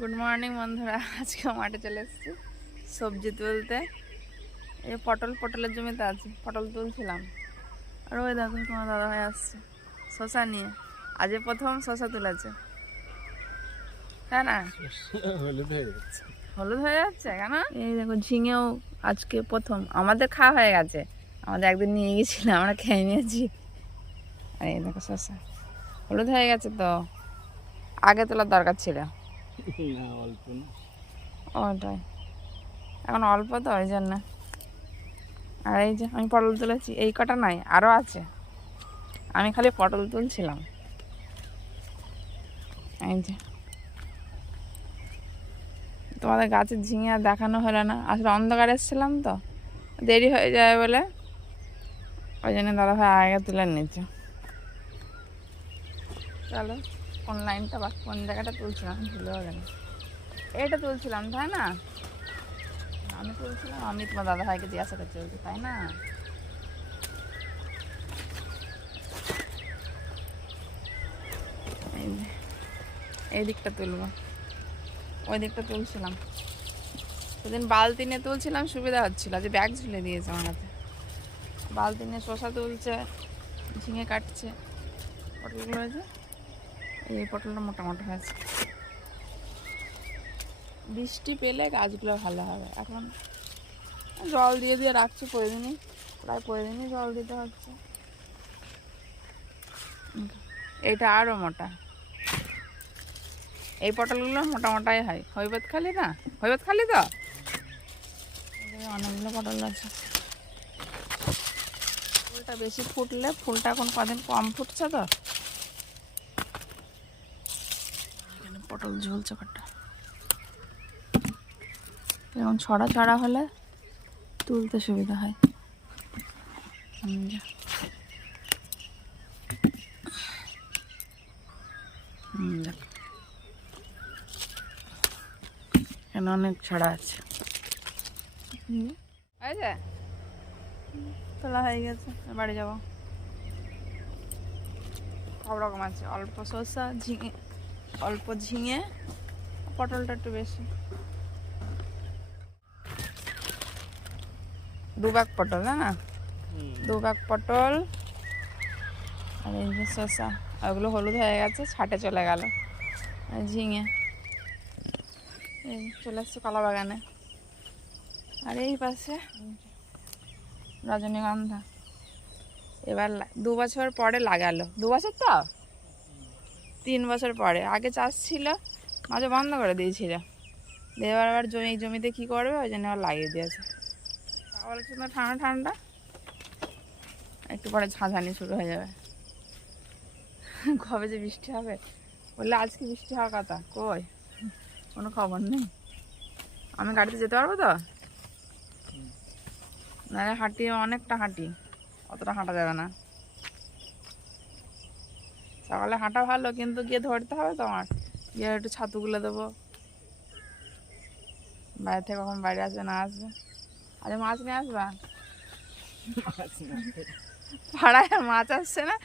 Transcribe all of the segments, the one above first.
Good morning বন্ধুরা, আজকে মাঠে চলে এসেছি সবজি তুলতে। এই পটলের জমিতে আছে, পটল তুলছিলাম। আর ওই দেখো তোমার দাদা ভাই আসছে শশা নিয়ে। আজ প্রথম শশা তুলেছে, তাই না? হলুদ হয়ে যাচ্ছে কেন? এই দেখো ঝিঙেও আজকে প্রথম। আমাদের খাওয়া হয়ে গেছে, আমাদের একদিন নিয়ে গেছিলাম, আমরা খেয়ে নিয়েছি। আর এই দেখো শশা হলুদ হয়ে গেছে, তো আগে তোলার দরকার ছিল। ওটাই, এখন অল্প তো ওই জন্য। আর এই যে আমি পটল তুলেছি, এই কটা নাই, আরও আছে। আমি খালি পটল তুলছিলাম। এই যে তোমাদের গাছের ঝিঙে আর দেখানো হলো না, আসলে অন্ধকার এসেছিলাম তো, দেরি হয়ে যায় বলে ওই জন্য দাদা ভাই আগে তুলে নিচ্ছে। চলো, কোন লাইনটা বা কোন জায়গাটা তুলছিলাম ভুলেও গেল। এইটা তুলছিলাম, তাই না? আমি তুলছিলাম, আমি তোমার দাদা ভাইকে জিজ্ঞাসা করতে চলছি, তাই না? এই দিকটা তুলবো, ওই দিকটা তুলছিলাম। সেদিন বালতি নিয়ে তুলছিলাম, সুবিধা হচ্ছিল। যে ব্যাগ ঝুলে দিয়েছে আমার হাতে, বালতি নিয়ে শশা তুলছে, ঝিঙে কাটছে। পটলগুলো হয়েছে, এই পটলটা মোটামুটি হয়েছে। বৃষ্টি পেলে গাছগুলো ভালো হবে। এখন জল দিয়ে দিয়ে রাখছি, প্রতিদিনই প্রায় প্রতিদিনই জল দিতে হচ্ছে। এইটা আরও মোটা, এই পটলগুলো মোটা মোটাই হয়। হৈবত খালি না, হৈবত খালি তো অনেকগুলো পটল আছে। ফুলটা বেশি ফুটলে, ফুলটা এখন কদিন কম ফুটছে তো, এখানে পটল ঝুলছে কটা। এরকম ছড়া ছড়া হলে তুলতে সুবিধা হয়। এখানে অনেক ছড়া আছে। তোলা হয়ে গেছে, বাড়ি যাবো। সব রকম আছে, অল্প শসা, ঝিঙে, অল্প ঝিঙে, পটলটা একটু বেশি। 2 ভাগ পটল, না 2 ভাগ পটল। আর এই যে শসা, ওগুলো হলুদ হয়ে গেছে, ছাটে চলে গেল। আর ঝিঙে এই চলে এসছে কলা বাগানে। আর এই পাশে রজনীগন্ধা, এবার 2 বছর পরে লাগালো। 2 বছর তো 3 বছর পরে। আগে চাষ ছিল, মাঝে বন্ধ করে দিয়েছিল। এবার আবার জমিতে কি করবে, ওই জন্য আবার লাগিয়ে দিয়েছে। বলছে না ঠান্ডা ঠান্ডা, একটু পরে ঝাঁঝানি শুরু হয়ে যাবে। কবে যে বৃষ্টি হবে, বললে আজকে বৃষ্টি হওয়ার কথা, কই কোনো খবর নেই। আমি গাড়িতে যেতে পারবো তো? না, হাঁটি, অনেকটা হাঁটি, অতটা হাঁটা যাবে না। সকালে হাঁটা ভালো, কিন্তু গিয়ে ধরতে হবে তো আমার, গিয়ে একটু ছাতুগুলো দেবো। বাইরে থেকে কখন বাড়ি আসবে না আসবে। আরে মাছ নিয়ে আসবা, পাড়ায় মাছ আসছে না,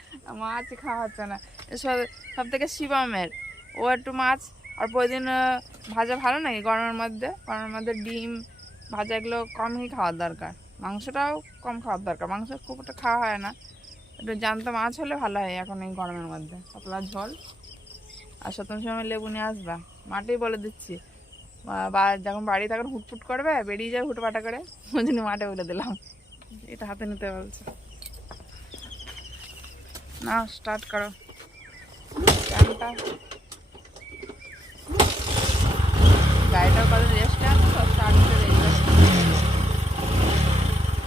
মাছ খাওয়া হচ্ছে না। সব থেকে শিবমের, ও একটু মাছ। আর প্রতিদিন ভাজা ভালো নাকি গরমের মধ্যে ডিম ভাজা এগুলো কমই খাওয়ার দরকার। মাংসটাও কম খাওয়ার দরকার, মাংস খুব একটা খাওয়া হয় না। একটু জ্যান্ত মাছ হলে ভালো হয় এখন এই গরমের মধ্যে, পাতলা ঝোল। আর সপ্তম সময় লেবু নিয়ে আসবা, মাঠেই বলে দিচ্ছি। বা যখন বাড়ি তখন হুটফুট করবে, বেরিয়ে যায় হুটপাটা করে, ওই জন্য মাঠে বলে দিলাম। এটা হাতে নিতে বলছে না, স্টার্ট করো গানটা। গাড়িটাও কত রেস্ট আছে তো, স্টার্ট হতে দেরি।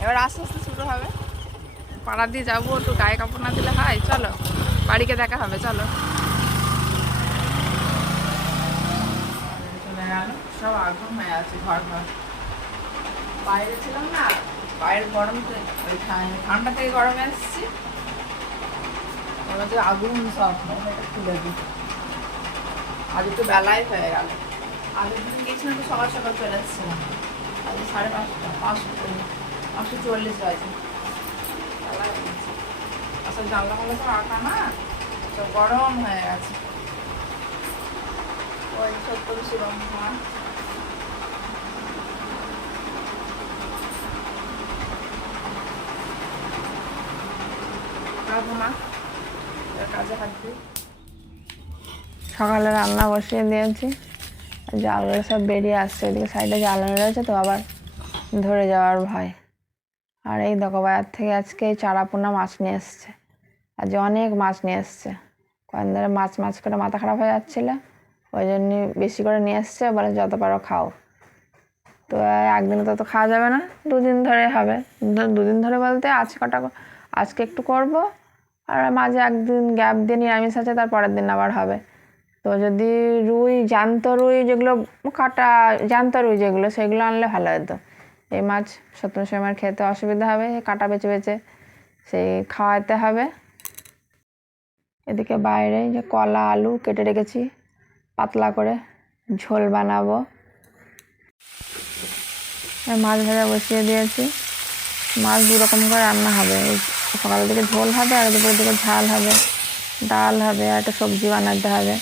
এবার আস্তে আস্তে শুরু হবে। পাড়া দিয়ে যাবো, একটু গায়ে কাপড় না দিলে হয়? চলো বাড়িকে দেখা হবে, চলো। চলে গেল, সব আগুন হয়ে আছে ঘর ঘর। বাইরে ছিলাম না, বাইরের গরম, ঠান্ডা থেকে গরমে এসেছি, এবার আগুন সব খুলে দিই। আজ একটু বেলায় হয়ে গেল। আগের দিন গিয়েছিলাম তো সকাল সকাল চলে এসেছিলাম, আজ 5:30, 5:40 বাজে। আসলে জানলা ফানলা তো রাখা না, তো গরম হয়ে গেছে। ওই সত্যম শিবম মা মা কাজে হাত দিই। সকালে রান্না বসিয়ে দিয়েছি, জালগুলো সব বেরিয়ে আসছে, ওইদিকে সাইডে জাল রয়েছে তো আবার ধরে যাওয়ার ভয়। আর এই দেখো বাজার থেকে আজকে চারাপোনা মাছ নিয়ে এসছে, আজ অনেক মাছ নিয়ে এসছে। কয়েকদিন ধরে মাছ মাছ করে মাথা খারাপ হয়ে যাচ্ছিলো, ওই জন্য বেশি করে নিয়ে এসছে, বলে যত পারো খাও। তো একদিনে তো খাওয়া যাবে না, দুদিন ধরে হবে। দুদিন ধরে বলতে আজকে একটু করব, আর মাঝে একদিন গ্যাপ দিয়ে নিরামিষ আছে, তার পরের দিন আবার হবে। তো যদি জ্যান্ত রুই যেগুলো কাটা জ্যান্ত রুই যেগুলো, সেগুলো আনলে ভালো হতো। এই মাছ সপ্তম সময় খেতে অসুবিধা হবে, কাটা বেছে বেছে সেই খাওয়াতে হবে। এদিকে বাইরে যে কলা আলু কেটে রেখেছি পাতলা করে, ঝোল বানাবো। মাছ ভাজা বসিয়ে দিয়েছি, মাছ দু রকম করে রান্না হবে, সকালের দিকে ঝোল হবে আর দুপুরের দিকে ঝাল হবে, ডাল হবে আর একটা সবজি বানাতে হবে।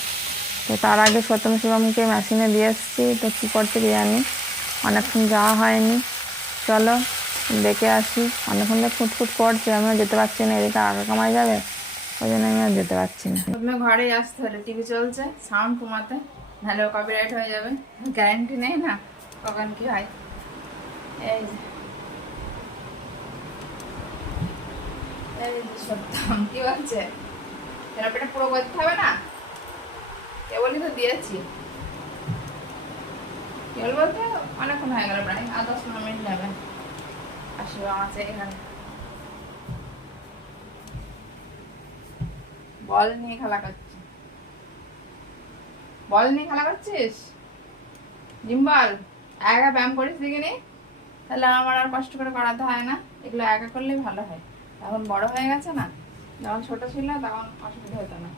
তো তার আগে সত্যম শিবমকে মেশিনে দিয়ে এসেছি, তো কী করতে কি জানি, অনেকক্ষণ যাওয়া হয়নি। চলো দেখে আসি। অনেকক্ষণ তো ফুটফুট করছে, আমিও যেতে পারছি না, এদিকে আঁকা কামাই যাবে, ওই জন্য আমি আর যেতে পারছি না। প্রথমে ঘরেই আসতে হলে টিভি চলছে, সাউন্ড কমাতে, নাহলে কপিরাইট হয়ে যাবে, গ্যারান্টি নেই না কখন কি হয়। এই সত্যম কি বলছে, থেরাপিটা পুরো করতে হবে না, কেবলই তো দিয়েছি। কেবল বলতে অনেকক্ষণ হয়ে গেল, প্রায় আর 10-15 মিনিট নেবে। আসবে আছে এখানে, বল নিয়ে খেলা করছি। বল নিয়ে খেলা করছিস, জিম্বল একা ব্যায়াম করিস দেখিনি, তাহলে আমার আর কষ্ট করে করাতে হয় না, এগুলো একা করলেই ভালো হয়। এখন বড় হয়ে গেছে না, যখন ছোট ছিল তখন অসুবিধা হতো না,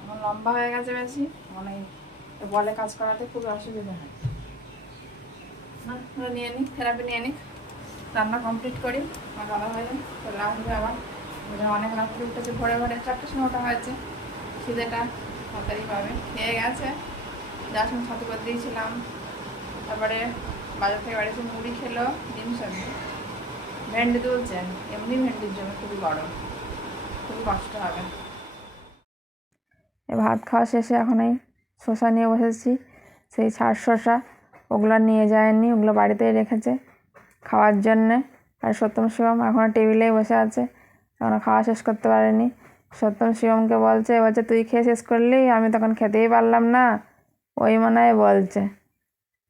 এখন লম্বা হয়ে গেছে বেশি, এখন এই বলে কাজ করাতে খুব অসুবিধা হয়। নিয়ে নিই, থেরাপি নিয়ে নিই, রান্না কমপ্লিট করি, খাওয়া হয়ে চলে আসবে আবার। অনেক রাত্রে উঠেছে, ভোরে ভোরে 4টার সময় ওঠা হয়েছে, খিদেটা তাড়াতাড়ি পাবে। খেয়ে গেছে, যার সঙ্গে ছাতু করে দিয়েছিলাম, তারপরে বাজার থেকে বাড়িতে মুড়ি খেলো, ডিম সবজি। ভেন্ডি তুলছেন, এমনি ভেন্ডির জন্য খুবই গরম, খুবই কষ্ট হবে। ভাত খাওয়া শেষে এখন এই শসা নিয়ে বসেছি, সেই ছাড় শসা, ওগুলো নিয়ে যায়নি, ওগুলো বাড়িতেই রেখেছে খাওয়ার জন্যে। আর সত্যম শিবম এখনও টেবিলেই বসে আছে, এখনও খাওয়া শেষ করতে পারেনি। সত্যম শিবমকে বলছে তুই খেয়ে শেষ করলি, আমি তখন খেতেই পারলাম না, ওই মনে হয় বলছে।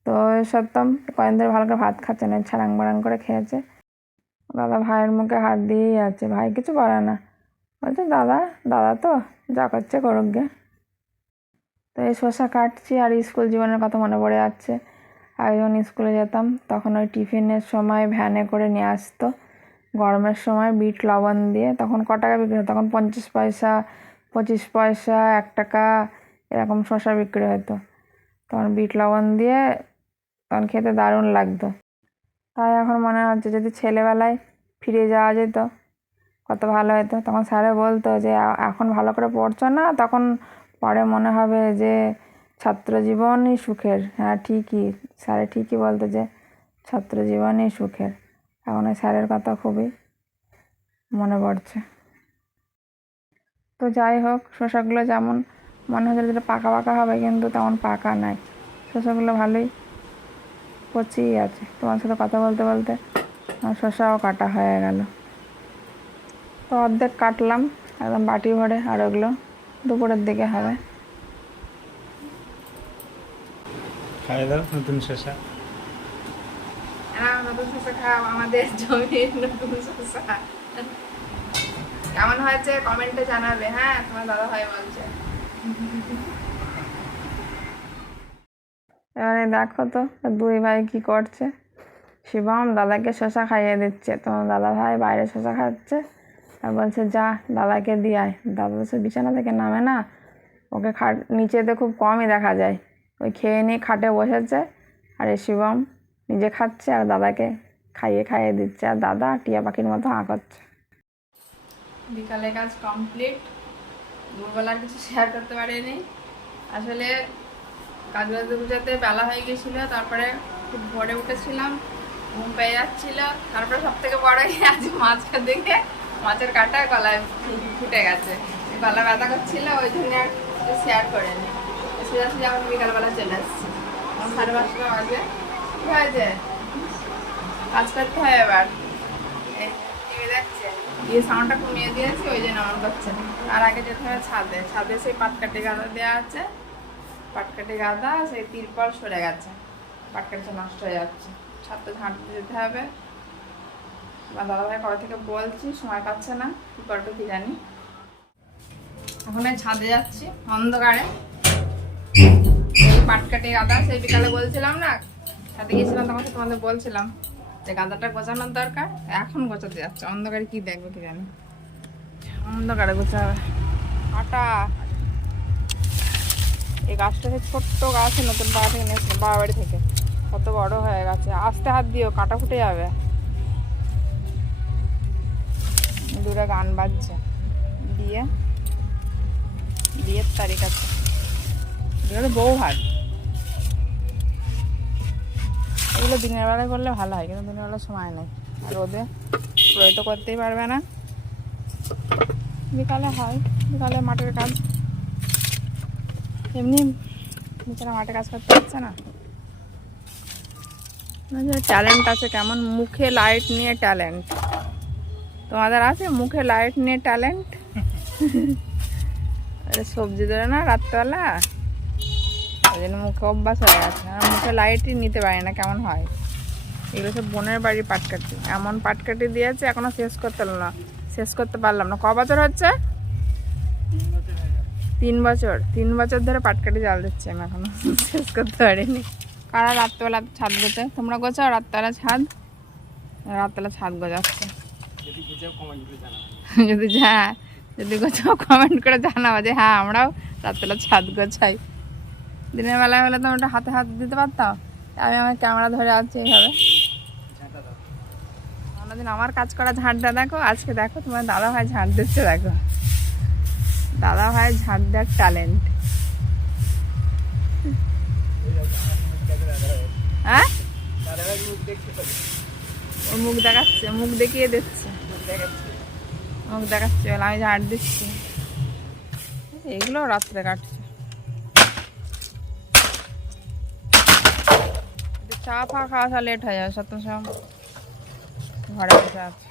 তো সত্যম কয়েকদিন ধরে ভালো করে ভাত খাচ্ছে না, ছাড়াং বাড়াং করে খেয়েছে। দাদা ভাইয়ের মুখে হাত দিয়েই আছে, ভাই কিছু বলে না, বলছে দাদা তো যা করছে করুক গে। তো এই শসা কাটছি, আর স্কুল জীবনের কথা মনে পড়ে যাচ্ছে। আগে যখন স্কুলে যেতাম তখন ওই টিফিনের সময় ভ্যানে করে নিয়ে আসতো, গরমের সময় বিট লবণ দিয়ে, তখন ক টাকা বিক্রি হতো, তখন 50 পয়সা, 25 পয়সা, 1 টাকা এরকম শসা বিক্রি হতো। তখন বিট লবণ দিয়ে তখন খেতে দারুণ লাগতো। তাই এখন মনে হচ্ছে যদি ছেলেবেলায় ফিরে যাওয়া যেত কত ভালো হতো। তখন স্যারে বলতো যে এখন ভালো করে পড়ছো না, তখন পরে মনে হবে যে ছাত্র জীবনই সুখের। হ্যাঁ ঠিকই, স্যারে ঠিকই বলতো যে ছাত্র জীবনই সুখের। এখন ওই স্যারের কথা খুবই মনে পড়ছে। তো যাই হোক, শসাগুলো যেমন মনে হচ্ছে যেটা পাকা পাকা হবে, কিন্তু তেমন পাকা নাই, শসাগুলো ভালোই কচিই আছে। তোমার সাথে কথা বলতে বলতে শসাও কাটা হয়ে গেল। তো অর্ধেক কাটলাম একদম বাটি ভরে, আর ওগুলো দুপুরের দিকে হবে। খাই দাও নতুন শসা, নতুন শসা খাও, আমাদের জমির নতুন শসা। কেমন হয়েছে কমেন্টে জানাবে, হ্যাঁ তোমার দাদা ভাই বলছে। এবারে দেখো তো দুই ভাই কি করছে। শিবম দাদাকে শসা খাইয়ে দিচ্ছে, তোমার দাদা ভাই বাইরে শসা খাচ্ছে, আর বলছে যা দাদাকে দিয়ায়। দাদা তো বিছানা থেকে নামে না, ওকে নিচেতে খুব কমই দেখা যায়, ওই খেয়ে নিয়ে খাটে বসেছে, আর এই শিবম নিজে খাচ্ছে আর দাদাকে খাইয়ে দিচ্ছে, আর দাদা টিয়া পাখির মতো করছে। বিকালে কাজ কমপ্লিট। দুপুরবেলার কিছু শেয়ার করতে পারিনি, আসলে কাজ বাজতে গুছাতে বেলা হয়ে গেছিল, তারপরে খুব ভোরে উঠেছিলাম, ঘুম পেয়ে যাচ্ছিল। তারপরে সব থেকে বড় আজ মাছটা দেখে মাছের কাঁটা গলায় ফুটে গেছে, গলা ব্যথা করছিল, ওই জন্য আর শেয়ার করেনি। সোজাসুজি এখন বিকালবেলা চলে এসছি, 5:30 বাজে। কি হয়েছে? কাজ করতে হয় এবার। টিভি দেখছে, দিয়ে সাউন্ডটা কমিয়ে দিয়েছি, ওই জন্য আমার করছে। আর আগে যেতে হবে ছাদে, ছাদে সেই পাটকাঠি গাদা দেওয়া আছে, পাটকাঠি গাদা সেই তিরপল সরে গেছে, পাটকাঠি নষ্ট হয়ে যাচ্ছে, ছাদটা ঝাঁটতে যেতে হবে। আমার দাদাভাই কবে থেকে বলছি, সময় পাচ্ছে না, কি করবে কি জানি। এখন এই ছাদে যাচ্ছি অন্ধকারে। এই পাটকাঠি গাদা সেই বিকালে বলছিলাম না, ছাদে গিয়েছিলাম তখন তোমাদের বলছিলাম যে গাদাটা গোছানোর দরকার, এখন গোছাতে যাচ্ছে। অন্ধকারে কি দেখবে কি জানি, অন্ধকারে গোছাবে। আটা এই গাছটা ছোট্ট গাছ, নতুন বাবা থেকে নিয়েছিলাম, বাবা বাড়ি থেকে, কত বড় হয়ে গেছে। আস্তে হাত দিও, কাঁটা ফুটে যাবে। দূরে গান বাজছে, বিয়ের তারিখ আছে, বউ ভাত। এগুলো দিনের বেলায় করলে ভালো হয়, কিন্তু দিনের বেলা সময় নেই, আর রোদে প্রয়োগ তো করতেই পারবে না। বিকালে হয়, বিকালে মাঠের কাজ, এমনি বেচারা মাঠে কাজ করতে পারছে না। ট্যালেন্ট আছে কেমন, মুখে লাইট নিয়ে ট্যালেন্ট। তোমাদের আছে মুখে লাইট নিয়ে ট্যালেন্ট? সবজি ধরে না রাত্রবেলা, ওই জন্য মুখে অভ্যাস হয়ে গেছে। আর মুখে লাইটই নিতে পারি না, কেমন হয়। এগুলো সব বোনের বাড়ির পাটকাঠি, এমন পাটকাঠি দিয়েছে, এখনো শেষ করতে পারলাম না। ক বছর হচ্ছে? 3 বছর। 3 বছর ধরে পাটকাঠি জাল দিচ্ছি আমি, এখনো শেষ করতে পারিনি। কারা রাত্রবেলা ছাদ গোছে? তোমরা গোছাও রাত্রবেলা ছাদ? রাত্রবেলা ছাদ গোছাচ্ছে। যদি গোছাও কমেন্ট করে জানাবো যে হ্যাঁ আমরাও রাত্রবেলা ছাদ গোছাই। দিনের বেলায় হলে তোমরা হাতে হাত দিতে পারতাম। আমি আমার ক্যামেরা ধরে আছি এইভাবে। অন্যদিন আমার কাজ করা ঝাড়টা দেখো, আজকে দেখো তোমার দাদা ভাই ঝাড় দিচ্ছে। দেখো দাদা ভাই ঝাড় দেওয়ার ট্যালেন্ট। হ্যাঁ, ও মুখ দেখাচ্ছে, মুখ দেখিয়ে দিচ্ছে, মুখ দেখাচ্ছে বলে আমি ঝাড় দিচ্ছি। এগুলো রাত্রে কাটছে। চা ফা খাওয়া লেট হয়ে যাবে, সত্য সব ঘরে বসে আছে।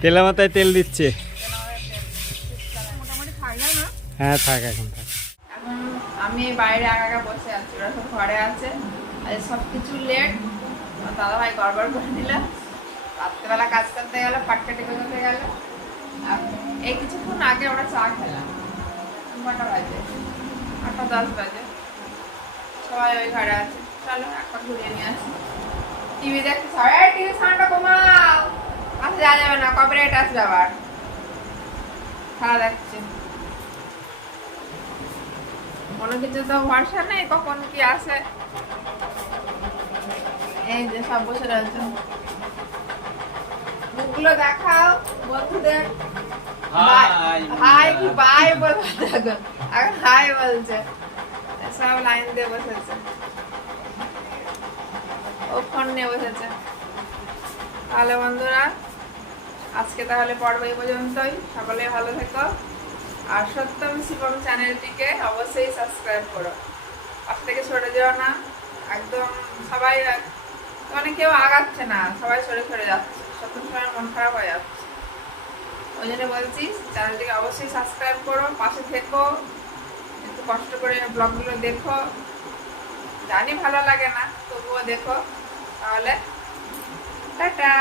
তেলা মাথায় তেল দিচ্ছে। মোটামুটি থাকবে না? হ্যাঁ থাক, এখন থাক। এখন আমি বাইরে একা বসে আছি, ওরা সব ঘরে আছে। আর সব কিছু লেট, দাদা ভাই গড়বড় করে দিল। রাত্রেবেলা কাজ করতে গেল, পাটকাঠি করতে গেল। আর এই কিছুক্ষণ আগে ওরা চা খেলাম। কটা বাজে? 8:10 বাজে। সবাই ওই ঘরে আছে। চলো একটা ঘুরিয়ে নিয়ে আসি। টিভি দেখতে সবাই, টিভি সাউন্ডটা কমাও, আসতে যাওয়া যাবে না, কপিরাইট আসবে আবার। খেলা দেখছে, কোনো কিছু তো ভরসা নেই, কখন কি আসে। এই যে সব বসে রয়েছে, মুখগুলো দেখাও বন্ধুদের। হাই কি বাই বলবো, দেখো এখন হাই বলছে। সব লাইন দিয়ে বসেছে, ও ফোন নিয়ে বসেছে। তাহলে বন্ধুরা আজকে তাহলে পর্ব এই পর্যন্তই। সকলে ভালো থেকো, আর সত্যম শিবম চ্যানেলটিকে অবশ্যই সাবস্ক্রাইব করো। পাশ থেকে সরে যেও না একদম। সবাই মানে কেউ আগাচ্ছে না, সবাই সরে সরে যাচ্ছে, সত্যম সবার মন খারাপ হয়ে যাচ্ছে। ওই জন্য বলছি চ্যানেলটিকে অবশ্যই সাবস্ক্রাইব করো, পাশে থেকো, একটু কষ্ট করে ব্লগগুলো দেখো। জানি ভালো লাগে না, তবুও দেখো। তাহলে টাটা।